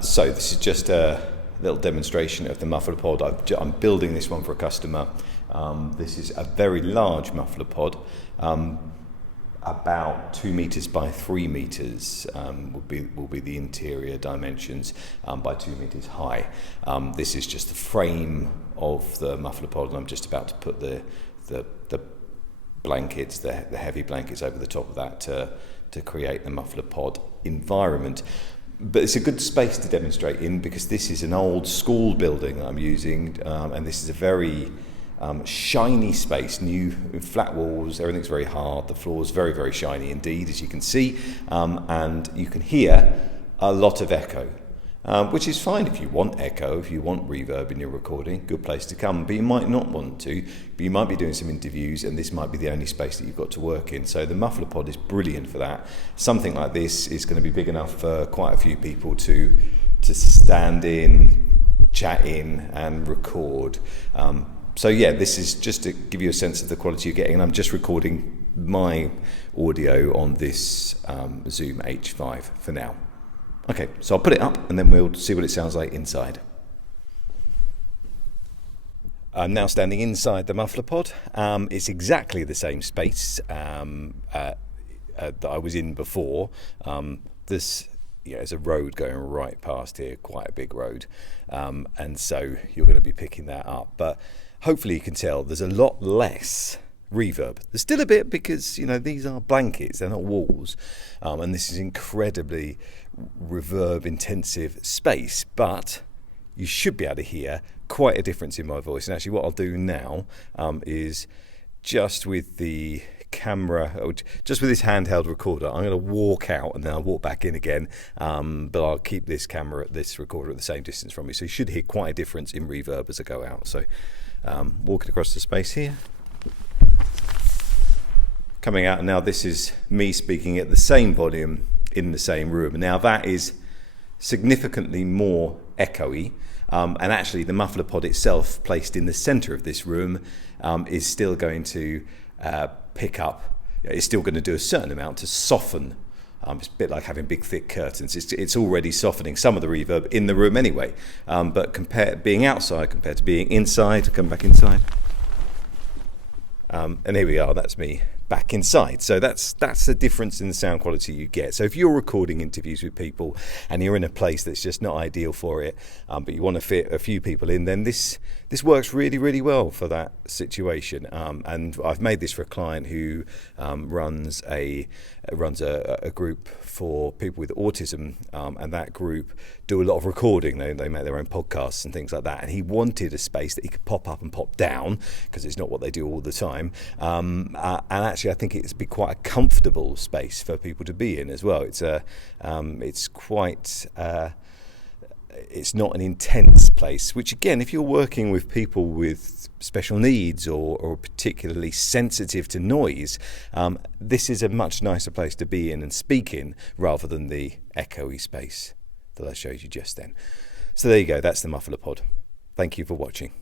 So this is just a little demonstration of the Muffler Pod. I'm building this one for a customer. This is a very large Muffler Pod, about 2 meters by 3 meters will be the interior dimensions, by 2 meters high. This is just the frame of the Muffler Pod, and I'm just about to put the blankets, the heavy blankets over the top of that to create the Muffler Pod environment. But it's a good space to demonstrate in because this is an old school building that I'm using, and this is a very shiny space, new flat walls, everything's very hard, the floor's very, very shiny indeed, as you can see, and you can hear a lot of echo, which is fine if you want echo, if you want reverb in your recording, good place to come, but you might not want to, but you might be doing some interviews and this might be the only space that you've got to work in. So the Muffler Pod is brilliant for that. Something like this is going to be big enough for quite a few people to stand in, chat in and record. So yeah, this is just to give you a sense of the quality you're getting, and I'm just recording my audio on this Zoom H5 for now. Okay, so I'll put it up and then we'll see what it sounds like inside. I'm now standing inside the Muffler Pod. It's exactly the same space that I was in before. There's a road going right past here, quite a big road, and so you're going to be picking that up. But hopefully you can tell there's a lot less reverb. There's still a bit because these are blankets, they're not walls, and this is incredibly reverb intensive space, but you should be able to hear quite a difference in my voice. And actually what I'll do now is just with the camera, or just with this handheld recorder, I'm going to walk out and then I'll walk back in again, but I'll keep this recorder at the same distance from me, so you should hear quite a difference in reverb as I go out. So walking across the space here, coming out, and now this is me speaking at the same volume in the same room. Now that is significantly more echoey, and actually the Muffler Pod itself, placed in the center of this room, is still going to pick up, it's still going to do a certain amount to soften. It's a bit like having big thick curtains. It's already softening some of the reverb in the room anyway, but being outside compared to being inside, come back inside, and here we are, that's me back inside. So that's the difference in the sound quality you get. So if you're recording interviews with people and you're in a place that's just not ideal for it, but you want to fit a few people in, then this works really, really well for that situation. And I've made this for a client who runs a group for people with autism, and that group do a lot of recording. They make their own podcasts and things like that, and he wanted a space that he could pop up and pop down because it's not what they do all the time, and actually I think it'd be quite a comfortable space for people to be in as well. It's not an intense place, which again, if you're working with people with special needs or particularly sensitive to noise, this is a much nicer place to be in and speak in rather than the echoey space that I showed you just then. So there you go, that's the Muffler Pod. Thank you for watching.